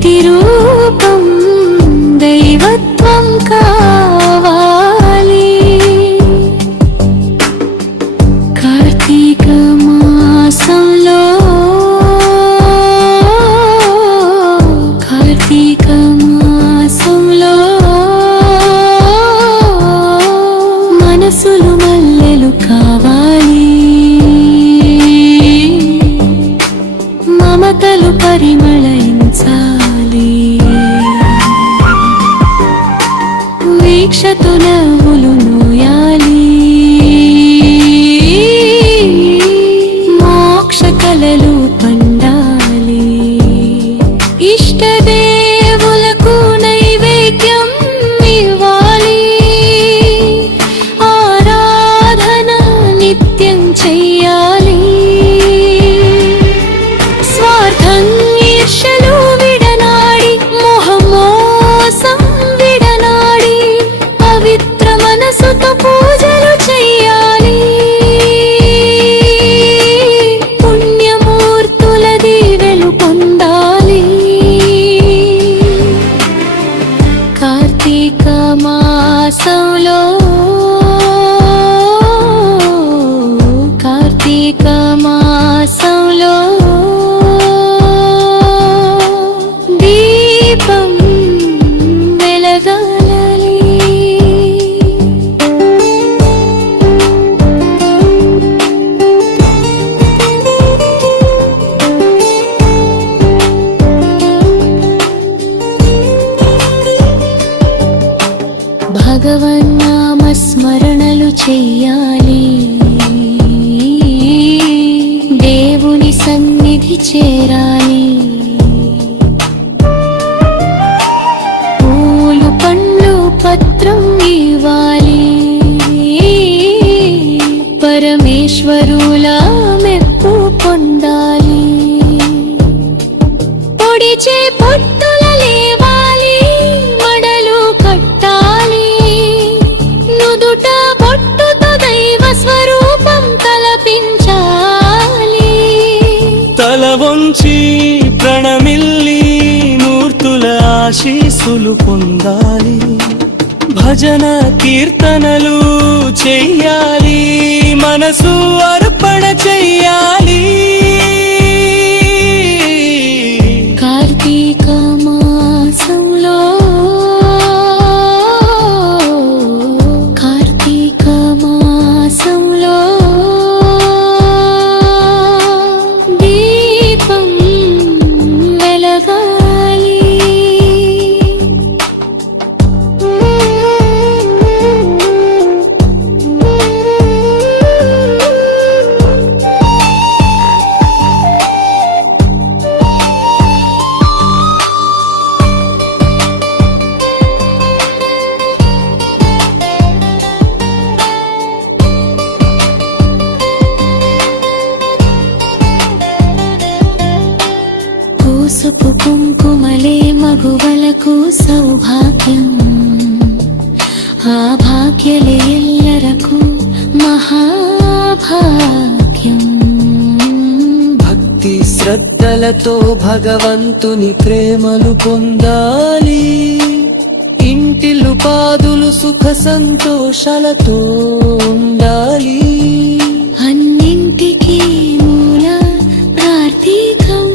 ప్రతిరూపం దైవత్వం కావాలి. కార్తీక మాసంలో మనసులు మల్లెలు కావాలి. మమతలు పరిమళించాలి. వీక్షతో నవ్వులు నూయాలి. మోక్ష కలలు పండాలి. ఇష్టదేవులకు నైవేద్యం ఇవ్వాలి. ఆరాధన నిత్యం చెయ్యాలి. స్వార్థం ఈర్ష్యలు విడనాడి, మోహమోసం విడనాడి, పవిత్ర మనసుతో పూజలు చెయ్యాలి. పుణ్యమూర్తుల దీవెలు పొందాలి. కార్తీక మాసంలో దీపం వెలగాలి. భగవన్నామ స్మరణలు చెయ్యాలి. దేవుని సన్నిధి చేరాలి. పూలు పండ్లు పత్రం ఇవ్వాలి. పరమేశ్వరుల మెప్పు పొందాలి. పొడిచే పొట్టుల లేవాలి. మడలు కట్టాలి. నుదుట బొట్టుతో దైవ స్వరూపం తలపించాలి. తల వంచి ప్రణమిల్లి మూర్తుల ఆశీస్సులు పొందాలి. భజన కీర్తనలు చెయ్యాలి. మనసు అర్పణ చెయ్యాలి. కార్తీక మాసంలో దీపం వెలగాలి. పసుపు కుంకుమలే మగువలకు సౌభాగ్యం. ఆ భాగ్యలే ఎల్లరకు మహాభాగ్యం. భక్తి శ్రద్ధలతో భగవంతుని ప్రేమలు పొందాలి. ఇంటిల్లు పాదులు సుఖ సంతోషాలతో ఉండాలి. అన్నింటికీ మూల ప్రార్థికం.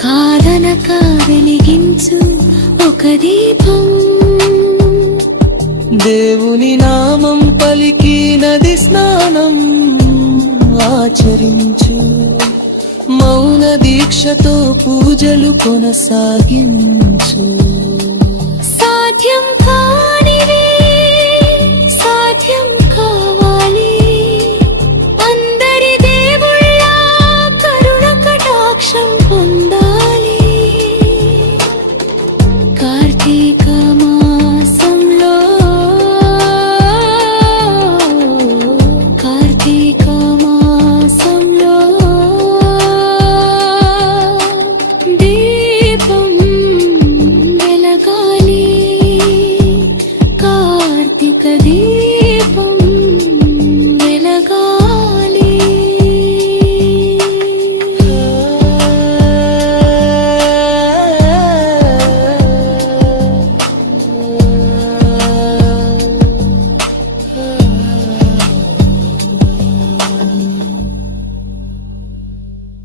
కాదనక వెలిగించు ఒక దీపం. దేవుని నామం పలికి నది స్నానం ఆచరించు. మౌన దీక్షతో పూజలు కొనసాగించు. సాధ్యం